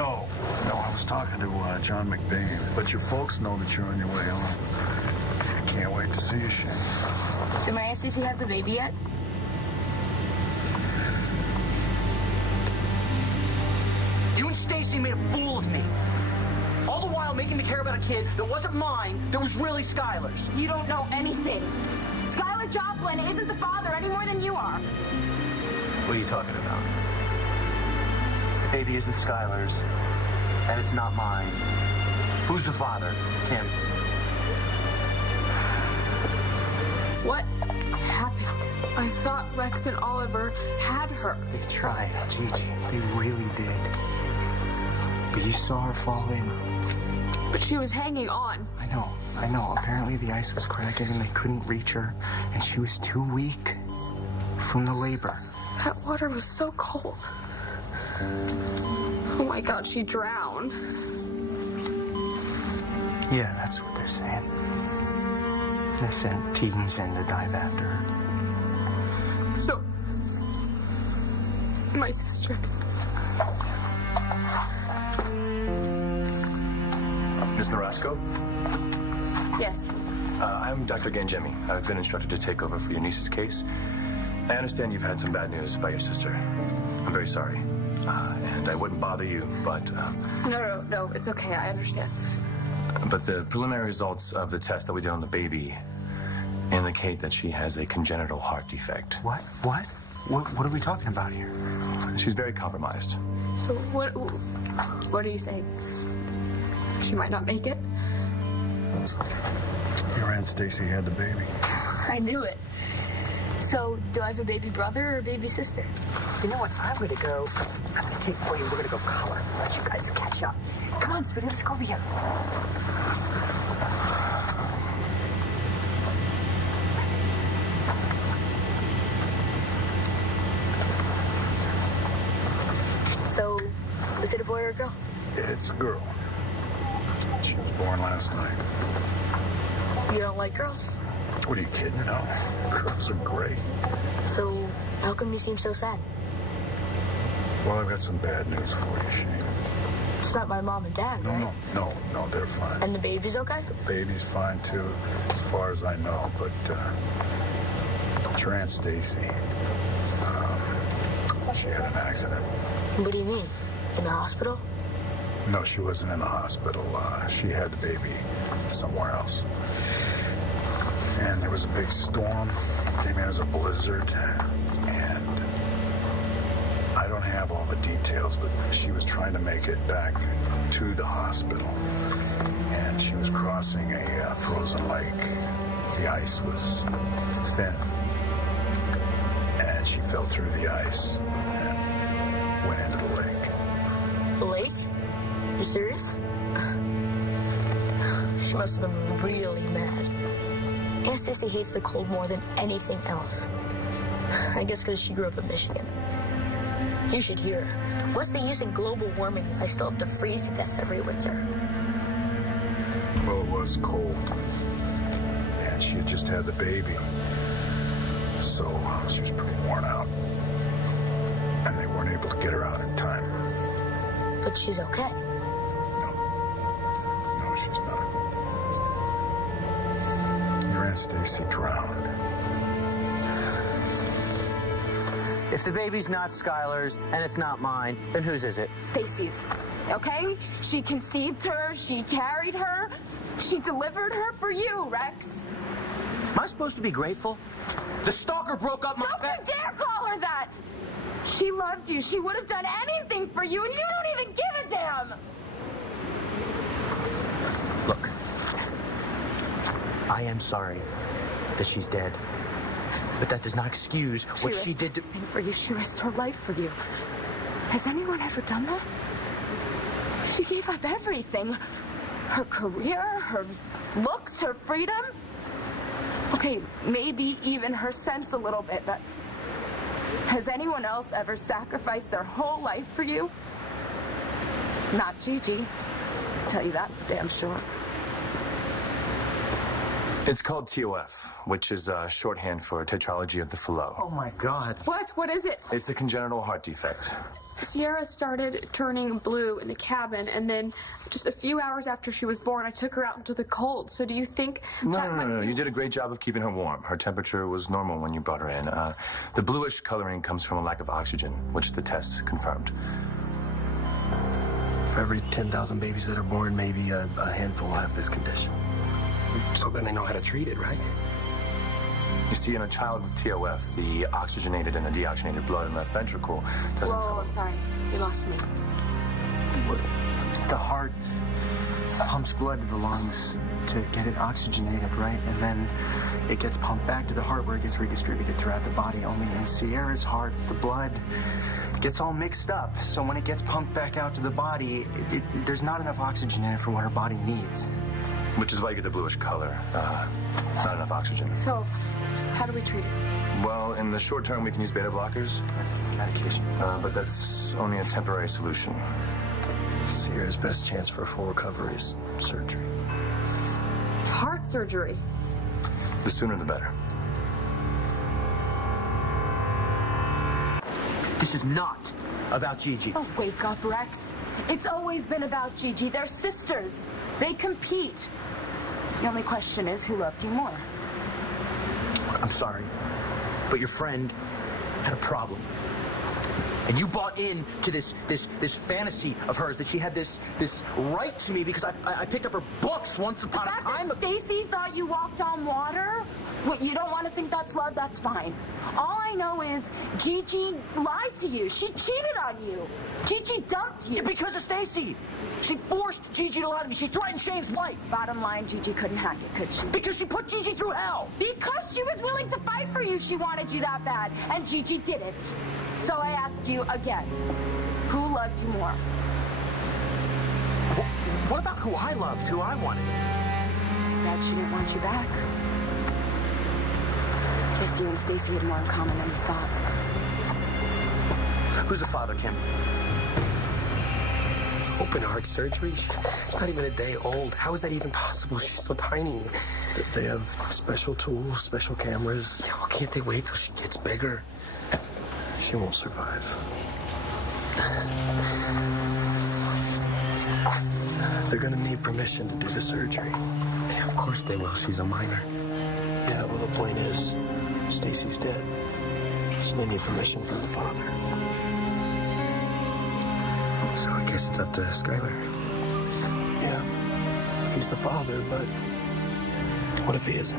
No, I was talking to John McBain, but your folks know that you're on your way home. I can't wait to see you, Shane. Did my Aunt Stacey have the baby yet? You and Stacey made a fool of me. All the while making me care about a kid that wasn't mine, that was really Skylar's. You don't know anything. Skylar Joplin isn't the father any more than you are. What are you talking about? The baby isn't Skylar's, and it's not mine. Who's the father, Kim? What happened? I thought Rex and Oliver had her. They tried, Gigi. They really did. But you saw her fall in. But she was hanging on. I know. Apparently the ice was cracking and they couldn't reach her. And she was too weak from the labor. That water was so cold. Oh my God, she drowned. Yeah, that's what they're saying. They sent teams in to dive after her. So, my sister. Ms. Marasco? Yes. I'm Dr. Gangemi. I've been instructed to take over for your niece's case. I understand you've had some bad news about your sister. I'm very sorry. And I wouldn't bother you, but... No, it's okay. I understand. But the preliminary results of the test that we did on the baby indicate that she has a congenital heart defect. What? What are we talking about here? She's very compromised. So what are you saying? She might not make it? Your Aunt Stacey had the baby. I knew it. So, do I have a baby brother or a baby sister? You know what? I'm gonna go. I'm gonna take Wayne. We're gonna go collar. Let you guys catch up. Come on, Speedy. Let's go over here. So, is it a boy or a girl? It's a girl. She was born last night. You don't like girls? What are you kidding? No. Girls are great. So, how come you seem so sad? Well, I've got some bad news for you, Shane. It's not my mom and dad, right? No, they're fine. And the baby's okay? The baby's fine, too, as far as I know, but, your Aunt Stacey, she had an accident. What do you mean? In the hospital? No, she wasn't in the hospital. She had the baby somewhere else. And there was a big storm, came in as a blizzard, and I don't have all the details, but she was trying to make it back to the hospital, and she was crossing a frozen lake. The ice was thin, and she fell through the ice and went into the lake. The lake? You serious? She must have been really mad. Aunt Stacey hates the cold more than anything else. I guess because she grew up in Michigan. You should hear her. What's the use in global warming if I still have to freeze to death every winter? Well, it was cold. And she had just had the baby. So she was pretty worn out. And they weren't able to get her out in time. But she's okay. No, she's not. Your Aunt Stacey drowned. If the baby's not Skylar's and it's not mine, then whose is it? Stacey's, okay? She conceived her, she carried her, she delivered her for you, Rex. Am I supposed to be grateful? The stalker broke up my... Don't you dare call her that! She loved you. She would have done anything for you, and you don't even give a damn! Look, I am sorry that she's dead. But that does not excuse what she did to... For you. She risked her life for you. Has anyone ever done that? She gave up everything. Her career, her looks, her freedom. Okay, maybe even her sense a little bit, but has anyone else ever sacrificed their whole life for you? Not Gigi. I'll tell you that for damn sure. It's called TOF, which is shorthand for tetralogy of the Fallot. Oh, my God. What? What is it? It's a congenital heart defect. Sierra started turning blue in the cabin, and then just a few hours after she was born, I took her out into the cold. So do you think No. You did a great job of keeping her warm. Her temperature was normal when you brought her in. The bluish coloring comes from a lack of oxygen, which the test confirmed. For every 10,000 babies that are born, maybe a handful will have this condition. So then they know how to treat it, right? You see, in a child with TOF, the oxygenated and the deoxygenated blood in the left ventricle doesn't... Whoa, I'm sorry. You lost me. The heart pumps blood to the lungs to get it oxygenated, right? And then it gets pumped back to the heart where it gets redistributed throughout the body. Only in Sierra's heart, the blood gets all mixed up. So when it gets pumped back out to the body, there's not enough oxygen in it for what her body needs. Which is why you get the bluish color. Not enough oxygen. So, how do we treat it? Well, in the short term, we can use beta blockers. That's medication. But that's only a temporary solution. Sierra's best chance for a full recovery is surgery. Heart surgery. The sooner the better. This is not about Gigi. Oh, wake up, Rex. It's always been about Gigi. They're sisters. They compete. The only question is who loved you more. I'm sorry, but your friend had a problem. And you bought into this fantasy of hers that she had this right to me because I picked up her books once upon a time. The fact that Stacy thought you walked on water? What, you don't want to think that's love? That's fine. All I know is Gigi lied to you. She cheated on you. Gigi dumped you. Because of Stacy. She forced Gigi to lie to me. She threatened Shane's life. Bottom line, Gigi couldn't hack it, could she? Because she put Gigi through hell. Because she was willing to fight for you. She wanted you that bad. And Gigi didn't. So I ask you again, who loves you more? What about who I loved, who I wanted? Too bad she didn't want you back. Guess you and Stacy had more in common than you thought. Who's the father, Kim? Open heart surgery? She's not even a day old. How is that even possible? She's so tiny. They have special tools, special cameras. Yeah, well, can't they wait till she gets bigger? She won't survive. They're gonna need permission to do the surgery. Yeah, of course they will. She's a minor. Yeah, well, the point is, Stacy's dead. So they need permission from the father. So I guess it's up to Skylar. Yeah, if he's the father, but what if he isn't?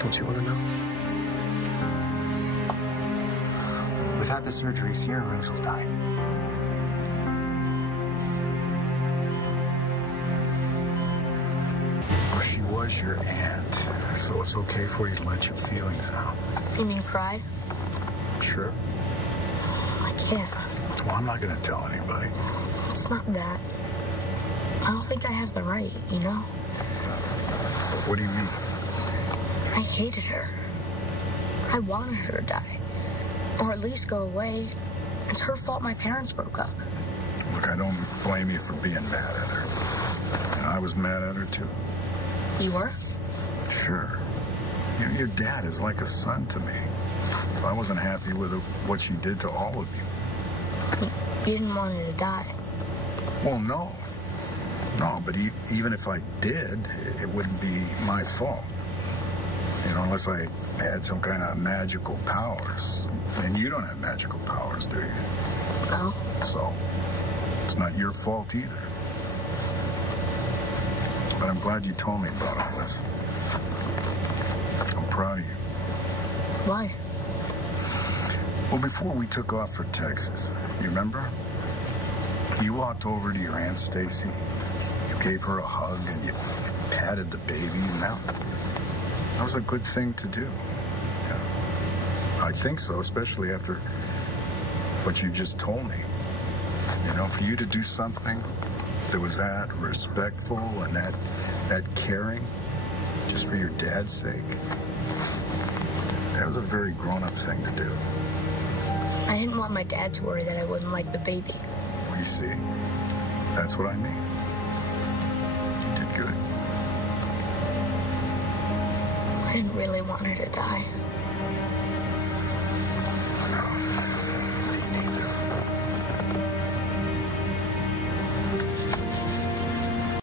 Don't you want to know? Without the surgery, Sierra Rose will die. Well, she was your aunt, so it's okay for you to let your feelings out. You mean cry? Sure. I can't. Well, I'm not going to tell anybody. It's not that. I don't think I have the right, you know? What do you mean? I hated her. I wanted her to die. Or at least go away. It's her fault my parents broke up. Look, I don't blame you for being mad at her. And I was mad at her, too. You were? Sure. Your dad is like a son to me. So I wasn't happy with what she did to all of you. You didn't want her to die. Well, no. No, but even if I did, it wouldn't be my fault. You know, unless I had some kind of magical powers. And you don't have magical powers, do you? No. So, it's not your fault either. But I'm glad you told me about all this. I'm proud of you. Why? Well, before we took off for Texas, you remember? You walked over to your Aunt Stacy, you gave her a hug, and you patted the baby, and that was a good thing to do. Yeah. I think so, especially after what you just told me. You know, for you to do something that was that respectful and that caring, just for your dad's sake, that was a very grown-up thing to do. I didn't want my dad to worry that I wouldn't like the baby. Well, you see, that's what I mean. You did good. I didn't really want her to die.